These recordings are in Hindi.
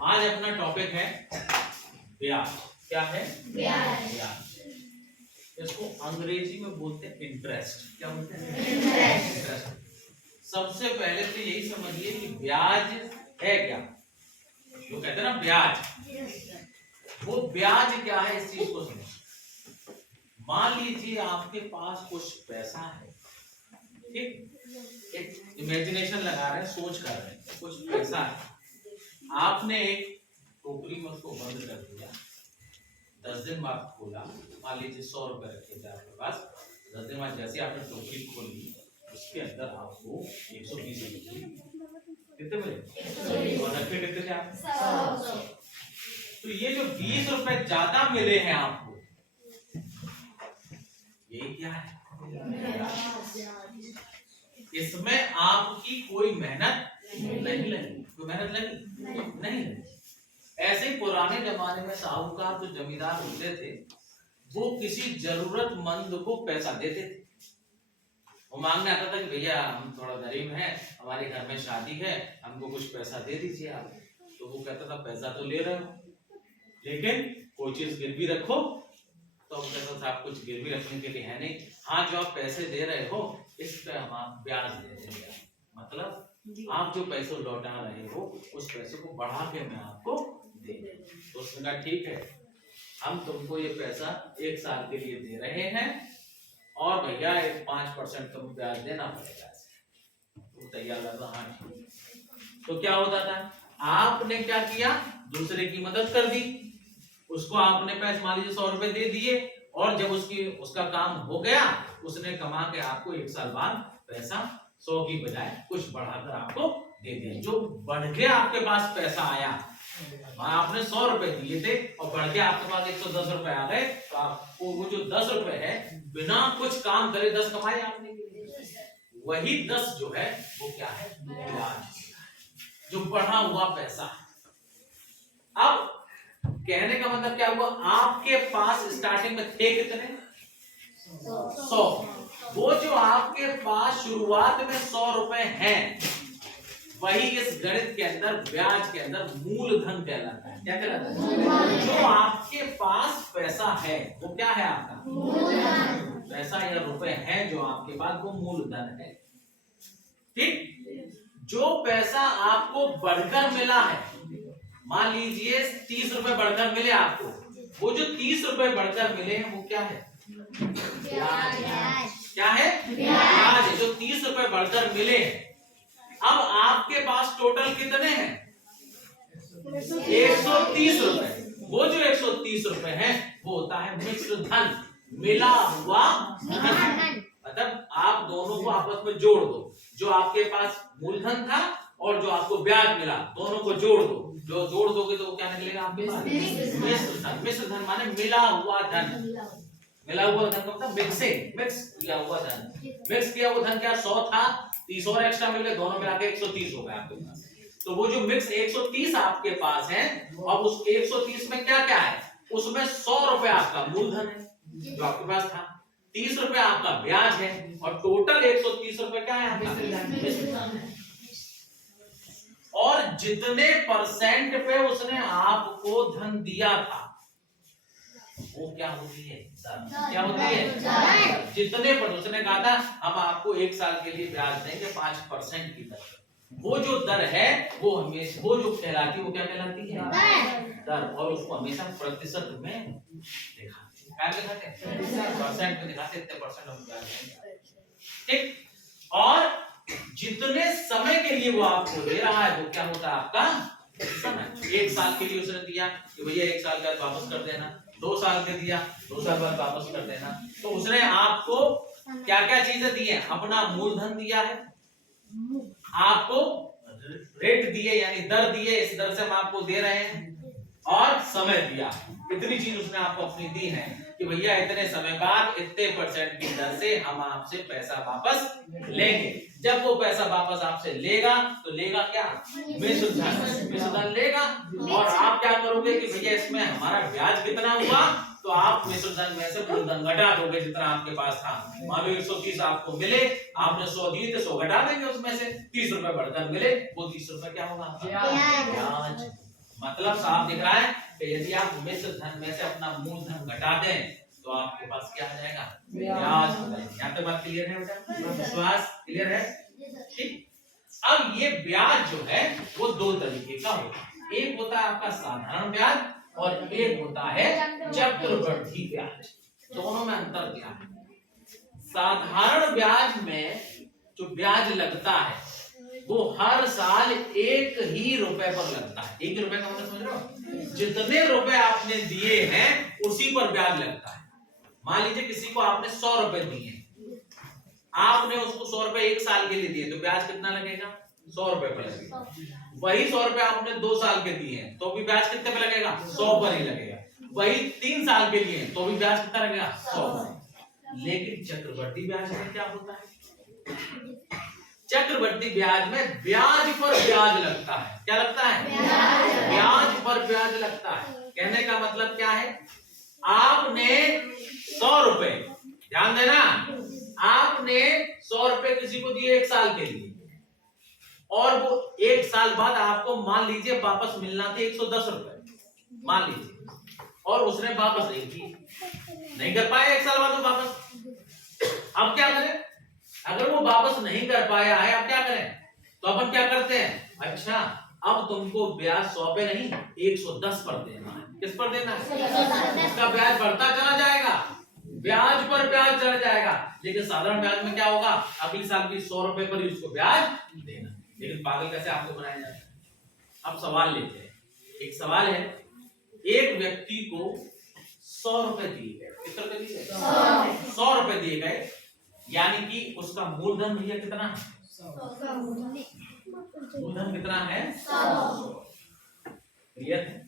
आज अपना टॉपिक है ब्याज। क्या है? ब्याज। इसको अंग्रेजी में बोलते हैं इंटरेस्ट। क्या बोलते हैं? इंटरेस्ट। सबसे पहले तो यही समझिए कि ब्याज है क्या। जो कहते हैं ना ब्याज, वो ब्याज क्या है इस चीज को समझिए। मान लीजिए आपके पास कुछ पैसा है, ठीक, एक इमेजिनेशन लगा रहे हैं, सोच कर रहे हैं, कुछ पैसा है, आपने एक टोकरी में उसको बंद कर दिया, 10 दिन बाद खोला, मान लीजिए 100 रुपए रखे थे आपके पास, 10 दिन बाद जैसे आपने टोकरी खोली उसके अंदर आपको 120 रुपए कितने मिले और रखे कितने थे आप? 100। तो ये जो 20 रुपए ज्यादा मिले हैं आपको, ये क्या है? इसमें आपकी कोई मेहनत नहीं लगी। कोई मेहनत लगी? नहीं लगी। ऐसे पुराने जमाने में साहूकार जो जमींदार होते थे, वो किसी जरूरतमंद को पैसा देते थे। वो मांगने आता था कि भैया हम थोड़ा गरीब हैं, हमारे घर में शादी है, हमको कुछ पैसा दे दीजिए आप। तो वो कहता था पैसा तो ले रहे हो, लेकिन कोई चीज गिरवी रखो। तो हम कहता था आप कुछ गिरवी रखने के लिए है नहीं। हाँ, जो आप पैसे दे रहे हो इस पे हम आप ब्याज दे देंगे। मतलब आप जो पैसे लौटा रहे हो उस पैसे को बढ़ा के मैं आपको दे दूं। तो उसने कहा ठीक है, हम तुमको ये पैसा 1 साल के लिए दे रहे हैं और भैया 5% तुम ब्याज देना पड़ेगा। तो तैयार लगा, हाँ ठीक। तो क्या होता था, आपने क्या किया, दूसरे की मदद कर दी, उसको आपने पैसे मान लीजिए 100 रुपए दे दिए, और जब उसका काम हो गया, उसने कमा के आपको 1 साल बाद पैसा 100 की बजाय कुछ बढ़ाकर आपको दे दिया। जो बढ़ के आपके पास पैसा आया, आपने 100 रुपए दिए थे और बढ़ के आपके पास 110 रुपए आ गए, तो आपको वो जो 10 रुपए है बिना कुछ काम करे 10 कमाए आपने, वही 10 जो है वो क्या है? ब्याज, जो बढ़ा हुआ पैसा। अब कहने का मतलब क्या हुआ, आपके पास स्टार्टिंग में थे कितने? 100। वो जो आपके पास शुरुआत में 100 रुपए हैं, वही इस गणित के अंदर, ब्याज के अंदर मूलधन कहलाता है। क्या कहलाता है? जो आपके पास पैसा है वो क्या है? आपका मूलधन। पैसा या रुपए है जो आपके पास, वो मूलधन है। ठीक। जो पैसा आपको बढ़कर मिला है, मान लीजिए 30 रुपए बढ़कर मिले आपको, वो जो 30 रुपए बढ़कर मिले हैं वो क्या है? ब्याज। क्या है? ब्याज। जो 30 रुपए बढ़कर मिले हैं, अब आपके पास टोटल कितने हैं? 130 रुपए। वो जो 130 रुपए है वो होता है मिश्र धन, मिला हुआ धन। मतलब आप दोनों को आपस में जोड़ दो, जो आपके पास मूलधन था और जो आपको ब्याज मिला, दोनों को जोड़ दो। जो जोड़ दोगे तो क्या निकलेगा आपके पास? मिश्र धन। मिश्र धन माने मिला हुआ धन। मिला हुआ धन का मतलब मिक्सिंग, मिक्स किया हुआ धन। मिक्स किया हुआ धन क्या? 100 था, 30 और एक्स्ट्रा मिल गए, दोनों मिला के 130 हो गए आपके पास। तो वो जो मिक्स 130 आपके पास है, और उस 130 में क्या क्या है? उसमें 100 रुपए आपका मूलधन है जो आपके पास था, 30 रुपए आपका ब्याज है, और टोटल 130 रुपए क्या है आपका? और जितने परसेंट पे उसने आपको धन दिया था वो क्या होती है? क्या होती है? जितने पर उसने कहा था हम आपको 1 साल के लिए ब्याज देंगे 5% की दर। वो जो दर है वो हमेशा, वो जो कहलाती है वो क्या कहलाती है? दर। और उसको हमेशा प्रतिशत में दिखाते हैं। क्या दिखाते हैं? परसेंट में दिखाते, इतने परसेंट हम ब्याज देंगे। ठीक। और जितने समय के लिए वो आपको दे रहा है वो क्या होता है? आपका समय। 1 साल के लिए उसने दिया कि भैया 1 साल बाद वापस कर देना, 2 साल के दिया, 2 साल बाद वापस कर देना। तो उसने आपको क्या क्या चीजें दी है? अपना मूलधन दिया है, आपको रेट दिए यानी दर दिए, इस दर से हम आपको दे रहे हैं, और समय दिया। इतनी चीज उसने आपको अपनी दी है कि भैया इतने समय बाद इतने परसेंट की दर से हम आपसे पैसा वापस लेंगे। जब वो पैसा वापस आपसे लेगा तो लेगा क्या? मिश्र धन। मिश्र धन लेगा, और आप क्या करोगे कि भैया इसमें हमारा ब्याज कितना हुआ, तो आप मिश्र धन में से मूलधन घटा दोगे जितना आपके पास था। मान लो 130 आपको मिले, आपने 100 दिए थे, 100 घटा देंगे, उसमें से 30 रुपए बढ़कर मिले, वो 30 रुपए क्या होगा? ब्याज। मतलब साफ दिख रहा है कि यदि आप मिश्र धन में से अपना मूलधन घटा दें तो आपके पास क्या आ जाएगा, ब्याज हो जाएगा। यहाँ पे बात क्लियर है बेटा, विश्वास क्लियर है? ठीक। अब ये ब्याज जो है वो दो तरीके का होता है, एक होता है आपका साधारण ब्याज और एक होता है चक्रवृद्धि ब्याज। दोनों में अंतर क्या है? साधारण ब्याज में जो ब्याज लगता है वो हर साल 1 ही रुपए पर लगता है। 1 रुपए का मतलब समझ रहे हो? जितने रुपए आपने दिए हैं उसी पर ब्याज लगता है। मान लीजिए किसी को आपने 100 रुपए दिए, आपने उसको 100 रुपए 1 साल के लिए दिए तो ब्याज कितना लगेगा, 100 रुपए पर लगेगा। वही 100 रुपए आपने 2 साल के दिए हैं तो भी ब्याज कितने पे लगेगा, 100 पर ही लगेगा। वही 3 साल के लिए तो भी ब्याज कितना लगेगा, 100 पर। लेकिन चक्रवृद्धि ब्याज में क्या होता है? चक्रवृद्धि ब्याज में ब्याज पर ब्याज लगता है। क्या लगता है? ब्याज पर ब्याज लगता है। कहने का मतलब क्या है? आपने 100 रुपए, ध्यान देना, आपने 100 रुपए किसी को दिए 1 साल के लिए और वो 1 साल बाद आपको मान लीजिए वापस मिलना थे 110 रुपए, मान लीजिए, और उसने वापस नहीं कर पाया 1 साल बाद वो वापस। अब क्या करें? अगर वो वापस नहीं कर पाया है, अब क्या करें? तो अपन क्या करते हैं, अच्छा अब तुमको ब्याज 100 पे नहीं 110 पर देना है। किस पर देना है? उसका ब्याज बढ़ता चला जाएगा, ब्याज पर ब्याज चढ़ जाएगा। लेकिन साधारण ब्याज में क्या होगा, अगले साल भी 100 रुपए पर ही उसको ब्याज देना। लेकिन पागल कैसे आपको बनाया जाता है? अब सवाल लेते हैं। एक सवाल है, एक व्यक्ति को 100 रुपए दिए गए। कितने रुपए दिए गए? 100 रुपए दिए गए, यानी कि उसका मूलधन भैया कितना है? मूलधन कितना है? 100। क्लियर है?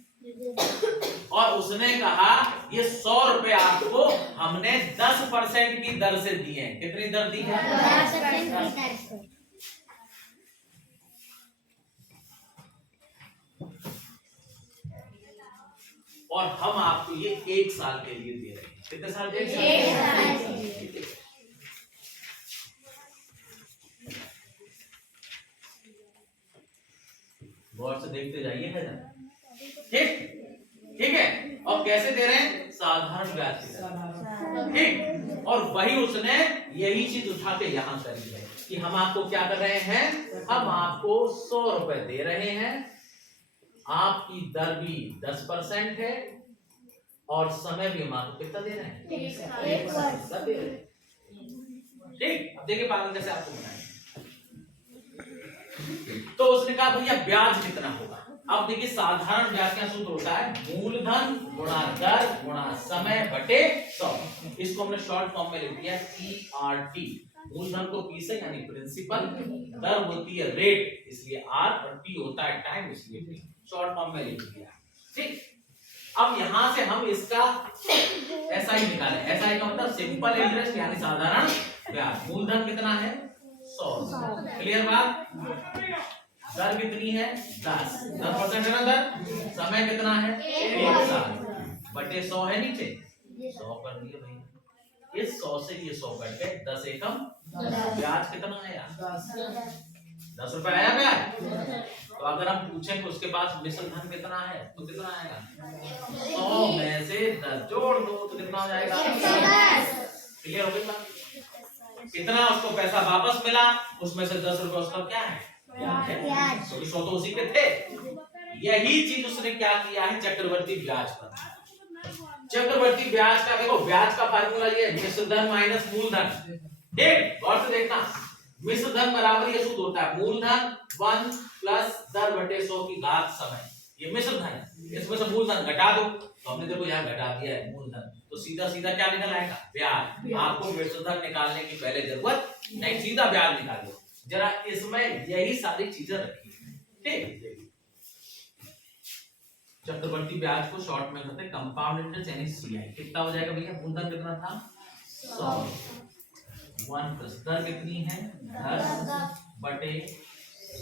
और उसने कहा ये 100 रुपए आपको हमने 10% की दर से दिए हैं। कितनी दर दी है? 10%। और हम आपको ये 1 साल के लिए दे रहे हैं। कितने साल के लिए? 1 साल के लिए। गौर से देखते जाइए। ठीक है। और कैसे दे रहे हैं? साधारण ब्याज के साथ। ठीक। और वही उसने यही चीज उठा के यहां करी है कि हम आपको क्या कर रहे हैं, हम आपको 100 रुपए दे रहे हैं, आपकी दर भी 10% है और समय भी हम आपको कितना दे रहे हैं? 1 साल दे रहे हैं। ठीक। अब देखिए पालन कैसे आपको बनाएंगे। तो उसने कहा भैया ब्याज कितना होगा। अब देखिए साधारण ब्याज का सूत्र होता है मूलधन गुणा दर गुणा समय बटे 100। इसको हमने शॉर्ट फॉर्म में लिख दिया CRT। मूलधन को P से यानी प्रिंसिपल, दर होती है रेट इसलिए R, और T होता है टाइम इसलिए P। शॉर्ट फॉर्म में लिख दिया। ठीक। अब यहां से हम इसका SI निकालें। SI का मतलब सिंपल इंटरेस्ट यानी साधारण ब्याज। मूलधन कितना है? 100। क्लियर बात? दर कितनी है? 10% है ना दर। समय कितना है? 1 साल बटे 100 है नीचे 100 कर दिए भाई। इस 100 से ये 100 कट गए, 10 एकम ब्याज कितना है यार? 10 रुपए आया ब्याज। तो अगर हम पूछें कि उसके पास मिश्र धन कितना है तो कितना आएगा? 100 में से 10 जोड़ दो तो कितना हो जाएगा? 110। क्लियर हो गई बात? कितना उसको पैसा वापस मिला, उसमें से 10 रुपए उसका क्या है? ब्याज। तो 100 तो उसी के थे। यही चीज उसने क्या किया है चक्रवर्ती ब्याज पर। चक्रवर्ती ब्याज का देखो, ब्याज का फार्मूला ये मिश्र धन माइनस मूलधन। ठीक, गौर से देखना, मिश्र धन बराबर ये सूत्र होता है मूलधन 1 प्लस दर बटे 100 की घात समय। ये मिश्र धन है, इसमें से मूलधन घटा दो तो हमने देखो यहाँ घटा दिया है मूलधन, तो सीधा सीधा क्या निकल आएगा? ब्याज। आपको मिश्र धन निकालने की पहले जरूरत नहीं, सीधा ब्याज निकालो। जरा इसमें यही सारी चीजें रखी है। ठीक। चक्रवर्ती ब्याज को शॉर्ट में कहते हैं कंपाउंड इंटरेस्ट यानी CI। कितना हो जाएगा भैया? मूलधन कितना था? 100। 1 प्लस दर कितनी है? 10 बटे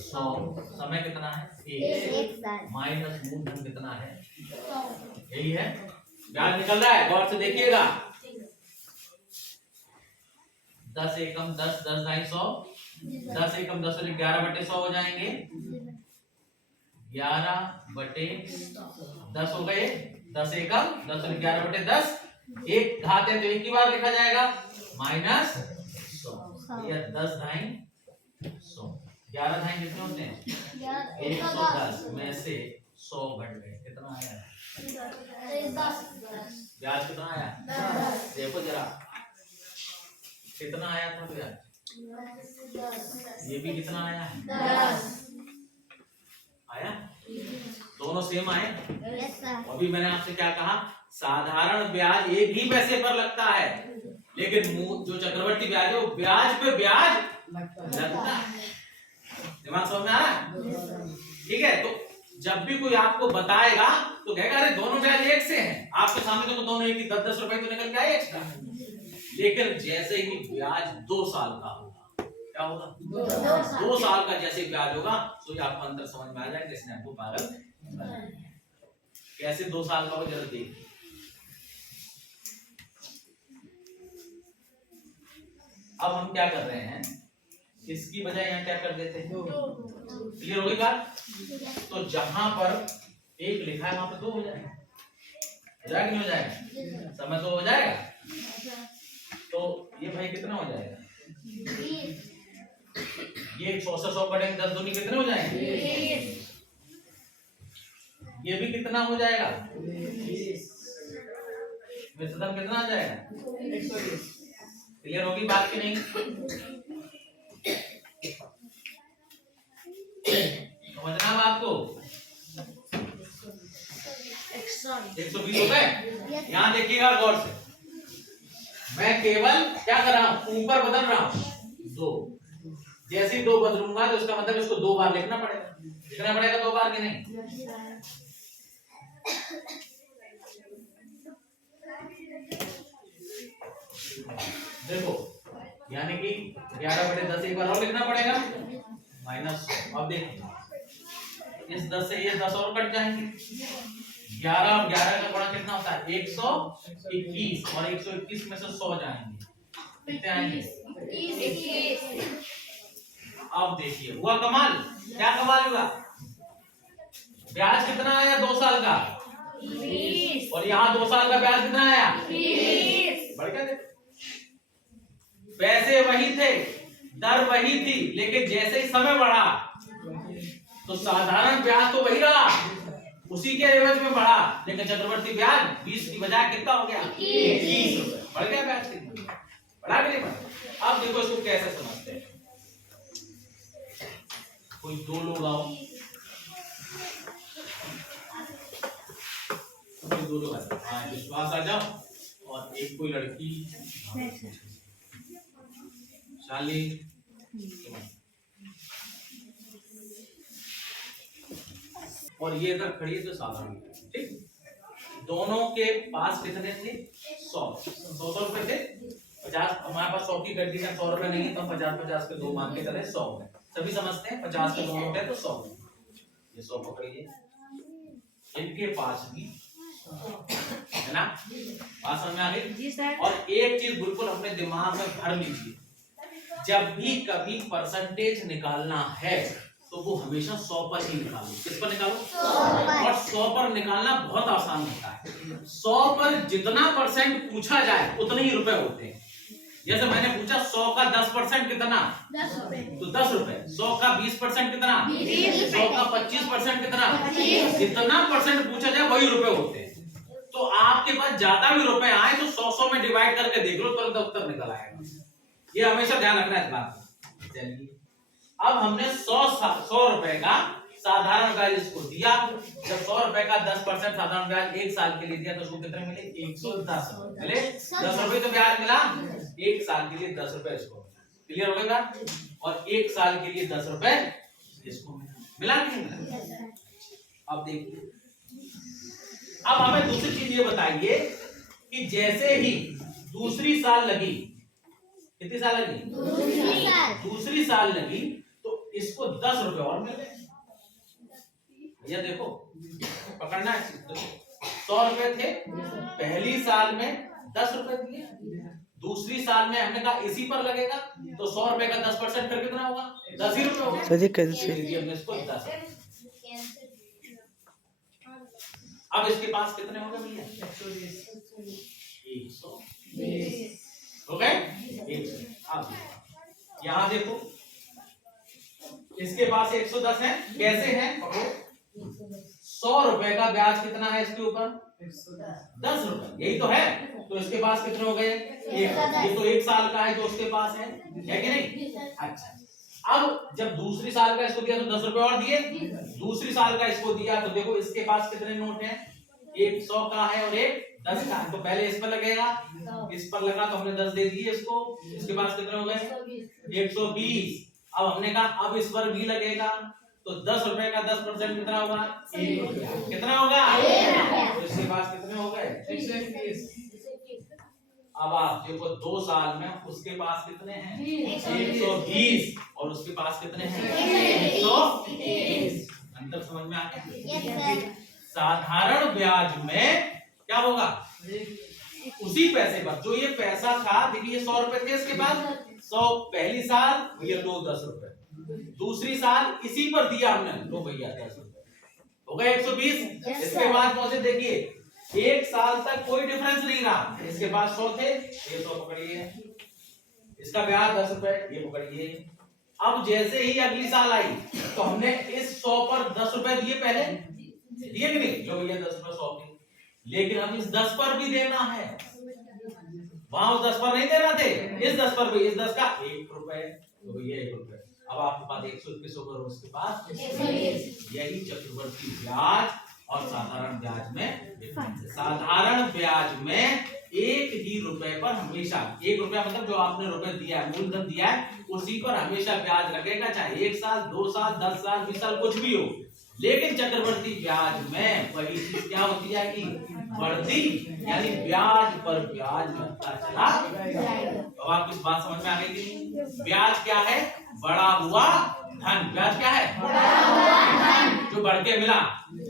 100। समय कितना है? 1 साल माइनस मूलधन कितना है? 100। यही है ब्याज निकल रहा है। गौर से देखिएगा, 10 एकम 10, 10 ढाई 100, 10 एकम 10 और 11 बटे 100 हो जाएंगे। 11/10 हो गए, 10 एकम 10 और 11/10, एक घात है तो एक ही बार लिखा जाएगा, -100। या 10 धाई 100, 11 धाई कितने होते हैं? 110 में से 100 घट गए, कितना आया? ब्याज कितना आया? देखो जरा कितना आया था ब्याज, ये भी कितना आया है? 10 आया, दोनों सेम आए। अभी मैंने आपसे क्या कहा, साधारण ब्याज एक ही पैसे पर लगता है, लेकिन जो चक्रवर्ती ब्याज है वो ब्याज पे ब्याज लगता है। दिमाग समझ में आ रहा है? ठीक है, तो जब भी कोई आपको बताएगा तो कहेगा अरे दोनों ब्याज एक से हैं, आपके सामने तो दोनों एक ही 10-10 रुपए तो निकल के आए एक्स्ट्रा। लेकिन जैसे ही ब्याज 2 साल का होगा, क्या होगा? 2 साल का जैसे ब्याज होगा तो ये आपको अंतर समझ में आ जाएगा, इसने आपको पागल कैसे 2 साल का हो, जरा देखिए। अब हम क्या कर रहे हैं, इसकी बजाय यहाँ क्या कर देते हैं, क्लियर होगी बात? तो जहां पर 1 लिखा है वहां पर 2 हो जाएगा, हो जाएगा नहीं हो जाएगा? समय तो हो जाएगा। तो ये भाई कितना हो जाएगा, ये 100 से 100 कटेंगे, 10 दूनी कितने हो जाएंगे? ये भी कितना हो जाएगा, विसर्जन कितना आ जाएगा? 120। क्लियर होगी बात की नहीं? समझना अब आपको 120 हो गए। यहाँ देखिएगा गौर से, मैं केवल क्या कर रहा हूं, ऊपर बदल रहा हूं 2, जैसे ही 2 बदलूंगा तो इसका मतलब इसको 2 बार लिखना पड़ेगा, 2 बार कि नहीं? देखो यानी कि 11/10 एक बार और लिखना पड़ेगा, -100। अब देखिए इस 10 से ये 10 और कट जाएंगे, 11 और 11 का गुणा कितना होता है? 121, और 121 में से 100 जाएंगे, कितने आएंगे? 21। अब देखिए हुआ कमाल, क्या कमाल हुआ? ब्याज कितना आया 2 साल का? 20। और यहाँ 2 साल का ब्याज कितना आया? 20। बढ़ गया। पैसे वही थे, दर वही थी, लेकिन जैसे ही समय बढ़ा तो साधारण ब्याज तो वही रहा, उसी के एवज में बढ़ा, लेकिन चक्रवर्ती ब्याज 20 की बजाय कितना हो गया? 21 रुपए। बढ़ गया ब्याज कितना? बढ़ा कि नहीं बढ़ा? अब देखो इसको कैसे समझते हैं, कोई 2 लोग आओ, कोई 2 लोग हाँ विश्वास आ जाओ, और एक कोई लड़की शाली, और ये अगर खड़ी है तो साधारण, ठीक? दोनों के पास कितने थे? 100 रुपए थे, 50। हमारे पास 100 की गड्डी में 100 रुपए नहीं है तो 50 के 2 मान के चले 100 है, सभी समझते हैं 50 के 2 नोट है तो 100। ये 100 पकड़िए, इनके पास भी है ना, बात समझ में आ गई? और एक चीज बिल्कुल अपने दिमाग में भर लीजिए, जब भी कभी परसेंटेज निकालना है तो वो हमेशा 100 पर ही निकालो। किस पर निकालो? 100 पर। और 100 पर निकालना बहुत आसान होता है। 100 पर जितना परसेंट पूछा जाए उतने ही रुपए होते हैं। जैसे मैंने पूछा 100 का 10% कितना? 10 रुपए। तो 10 रुपए। 100 का 20% कितना? 100 का 25% कितना? जितना परसेंट पूछा जाए वही रुपए होते हैं। तो आपके पास ज्यादा भी रुपए आए तो 100 में डिवाइड करके देख लो, तुरंत उत्तर निकल आएगा। ये हमेशा ध्यान रखना है इस बात को। चलिए अब हमने 100 रुपए का साधारण ब्याज इसको दिया, जब 100 रुपए का 10% साधारण ब्याज 1 साल के लिए दिया तो उसको कितने मिले? 110 मिले। 10 रुपए तो ब्याज मिला, 1 साल के लिए 10 रुपए इसको। क्लियर हो गया? और 1 साल के लिए 10 रुपए इसको मिला कि नहीं मिला? अब देखिए, अब हमें दूसरी चीज ये बताइए कि जैसे ही दूसरी साल लगी, कितनी साल लगी? दूसरी साल लगी तो इसको 10 रुपए और मिल गए। भैया देखो पकड़ना है, 100 रुपए थे पहली साल में, 10 रुपए दिए। दूसरी साल में हमने कहा इसी पर लगेगा तो 100 रुपए का 10% फिर कितना होगा? 10 ही रुपए होगा। हमने इसको 10 अब इसके पास कितने हो गए भैया? 120 हो गए। 100। अब यहाँ देखो इसके पास 110 है। कैसे है? 100 रुपए का ब्याज कितना है इसके ऊपर? 10 रुपए। यही तो है। तो इसके पास कितने हो गए? ये तो 1 साल का है जो उसके पास है कि नहीं? अच्छा, अब जब दूसरी साल का इसको दिया तो 10 रुपए और दिए। दूसरी साल का इसको दिया तो देखो इसके पास कितने नोट हैं? एक 100 का है और एक 10 का है। तो पहले इस पर लगेगा, इस पर लगा तो हमने 10 दे दिए इसको। इसके पास कितने हो गए? 120। अब हमने कहा अब इस पर भी लगेगा तो 10 रुपए का 10% कितना होगा? 1 रुपया। कितना होगा? तो इसके पास कितने हो गए? 120। अब आप देखो 2 साल में उसके पास कितने हैं? 120 और उसके पास कितने हैं? 120। अंतर समझ में आ गया? साधारण ब्याज में क्या होगा? उसी पैसे पर जो ये पैसा था, देखिए 100 रुपए थे इसके पास, 100 पहली साल भैया लो 10 रुपए, दूसरी साल इसी पर दिया हमने लो भैया 10 रुपए, हो गए 120। इसके बाद पहुंचे देखिए 1 साल तक कोई डिफरेंस नहीं रहा। इसके पास 100 थे, ये 100 पकड़िए, इसका ब्याज 10 रुपए, ये पकड़िए। अब जैसे ही अगली साल आई तो हमने इस 100 पर 10 रुपए दिए, पहले दिए कि नहीं? जो भैया 10 रुपए 100 के, लेकिन हम इस 10 पर भी देना है। वहां उस 10 पर नहीं देना थे, इस 10 पर भी, इस 10 का 1 रुपए, तो भैया 1 रुपए। अब आपके पास 121 होगा, उसके पास 120। यही चक्रवर्ती ब्याज और साधारण ब्याज में डिफरेंस है। साधारण ब्याज में 1 ही रुपए पर हमेशा 1 रुपया मतलब जो आपने रुपए दिया है, मूलधन दिया है, उसी पर हमेशा ब्याज लगेगा, चाहे 1 साल 2 साल 10 साल 20 साल कुछ भी हो। लेकिन चक्रवर्ती ब्याज में वही चीज क्या होती है कि बढ़ती, यानी ब्याज पर ब्याज लगता चला जाएगा। तो आपको इस बात समझ में आ गई कि ब्याज क्या है? बढ़ा हुआ धन। ब्याज क्या है? बढ़ा हुआ धन जो बढ़ के मिला।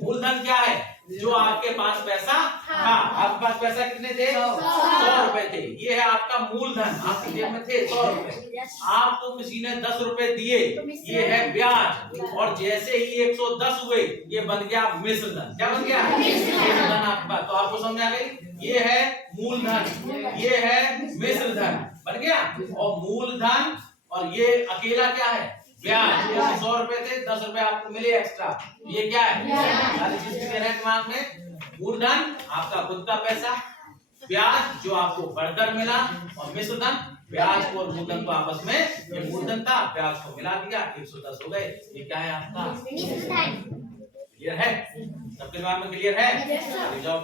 मूलधन क्या है? जो आपके पास पैसा था। आपके पास पैसा कितने थे? 100 रुपए थे। ये है आपका मूलधन, आपकी जेब में थे 100 रुपए, आपको किसी ने 10 रुपए दिए, ये है ब्याज। और जैसे ही 110 हुए ये बन गया मिश्र धन। क्या बन गया? मिश्र धन आपका। तो आपको समझ आ गई, ये है मूलधन, ये है मिश्र धन, बन गया। और मूलधन और ये अकेला क्या है? ब्याज। 100 रुपए थे, 10 रुपए आपको मिले एक्स्ट्रा, ये क्या है? दिमाग में मूलधन आपका खुद का पैसा, ब्याज जो आपको बढ़कर मिला, और मिश्र धन ब्याज और मूलधन को आपस में, ये मूलधन था ब्याज को मिला दिया, 110 हो गए। ये क्या है आपका? क्लियर है? सबके दिमाग में क्लियर है? जवाब